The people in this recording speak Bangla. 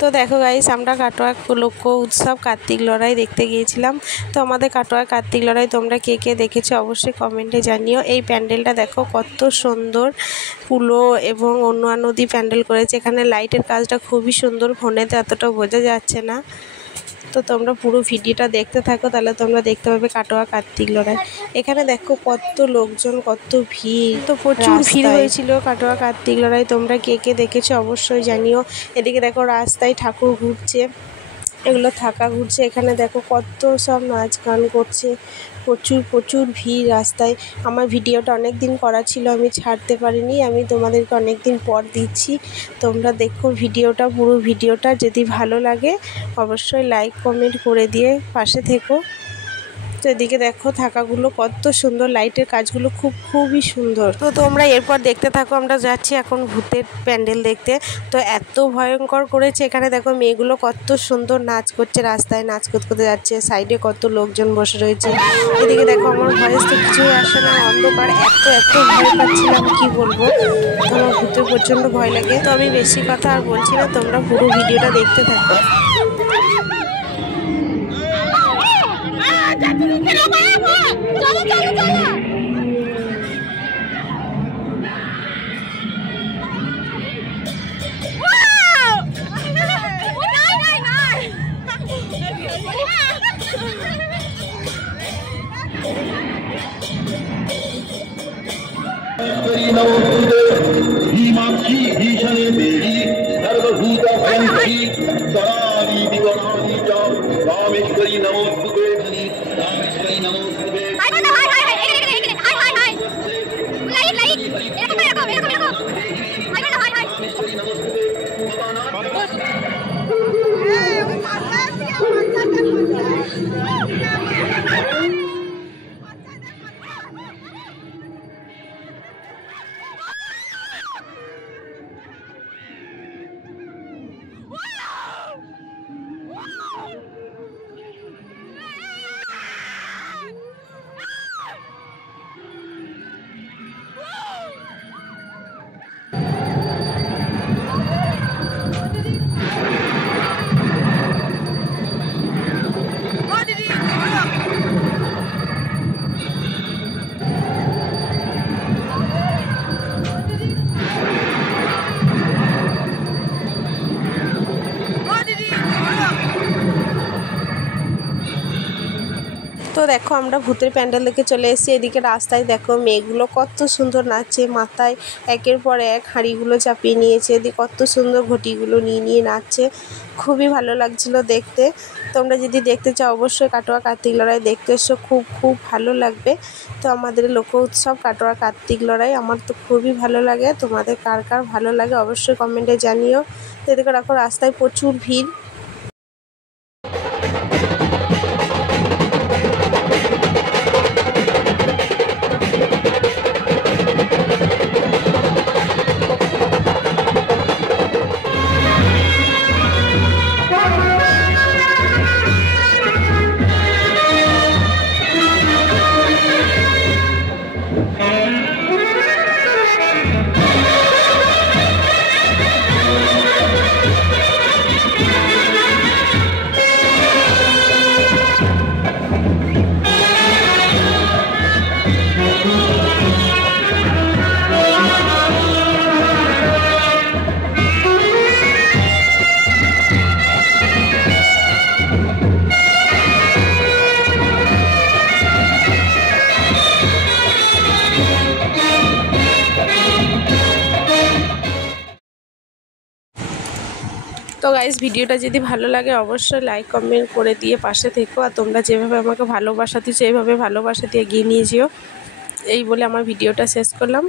তো দেখো গাইস, আমরা কাটোয়া লোক উৎসব কার্তিক লড়াই দেখতে গিয়েছিলাম। তো আমাদের কাটোয়া কার্তিক লড়াই তোমরা কে কে দেখেছো অবশ্যই কমেন্টে জানিও। এই প্যান্ডেলটা দেখো কত সুন্দর, পুলো এবং অন্যান্য দিয়ে প্যান্ডেল করেছে। এখানে লাইটের কাজটা খুবই সুন্দর, ফোনেতে এতটা বোঝা যাচ্ছে না। তো তোমরা পুরো ভিডিওটা দেখতে থাকো, তাহলে তোমরা দেখতে পাবে কাটোয়া কার্তিক লড়াই। এখানে দেখো কত লোকজন, কত ভিড়, তো প্রচুর ভিড় হয়েছিল কাটোয়া কার্তিক লড়াই। তোমরা কে কে দেখেছো অবশ্যই জানিও। এদিকে দেখো রাস্তায় ঠাকুর ঘুরছে, এগুলো থাকা ঘুরছে। এখানে দেখো কত সব নাচ গান করছে, প্রচুর ভিড় রাস্তায়। আমার ভিডিওটা অনেক দিন করা ছিল, আমি ছাড়তে পারিনি, আমি তোমাদেরকে অনেক দিন পর দিচ্ছি। তোমরা দেখো ভিডিওটা, পুরো ভিডিওটা। যদি ভালো লাগে অবশ্যই লাইক কমেন্ট করে দিয়ে পাশে থেকো। তো এদিকে দেখো থাকাগুলো কত সুন্দর, লাইটের কাজগুলো খুবই সুন্দর। তো তোমরা এরপর দেখতে থাকো। আমরা যাচ্ছি এখন ভূতের প্যান্ডেল দেখতে। তো এত ভয়ঙ্কর করেছে। এখানে দেখো মেয়েগুলো কত সুন্দর নাচ করছে, রাস্তায় নাচ করতে যাচ্ছে, সাইডে কত লোকজন বসে রয়েছে। এদিকে দেখো আমার ভয়েস তো কিছুই আসে না, অন্ধকার, এত ভয় পাচ্ছিলাম কি বলবো। আমার ভূতের প্রচণ্ড ভয় লাগে। তো আমি বেশি কথা আর বলছি না, তোমরা পুরো ভিডিওটা দেখতে থাকো। भीमाक्षी भीषणे देवी सर्वभूत भयंकरी सरारी दिवनानि च रामेश्वरी नमोस्तुते रामेश्वरी नमोस्तुते। তো দেখো আমরা ভূতের প্যান্ডেল দেখে চলে এসেছি। এদিকে রাস্তায় দেখো মেয়েগুলো কত সুন্দর নাচছে, মাথায় একের পর এক হাঁড়িগুলো চাপিয়ে নিয়েছে, এদিকে কত সুন্দর ঘটিগুলো নিয়ে নাচছে, খুবই ভালো লাগছিল দেখতে। তোমরা যদি দেখতে চাও অবশ্যই কাটোয়া কার্তিক লড়াই দেখতে এসো, খুব ভালো লাগবে। তো আমাদের লোক উৎসব কাটোয়া কার্তিক লড়াই আমার তো খুবই ভালো লাগে। তোমাদের কার ভালো লাগে অবশ্যই কমেন্টে জানিও। তো এদিকে দেখো রাস্তায় প্রচুর ভিড়। তো গাইস, ভিডিওটা যদি ভালো লাগে অবশ্যই লাইক কমেন্ট করে দিয়ে পাশে থেকো। আর তোমরা যেভাবে আমাকে ভালোবাসা দিচ্ছ এইভাবে ভালোবাসা দিয়ে এগিয়ে নিয়ে যেও। এই বলে আমার ভিডিওটা শেষ করলাম।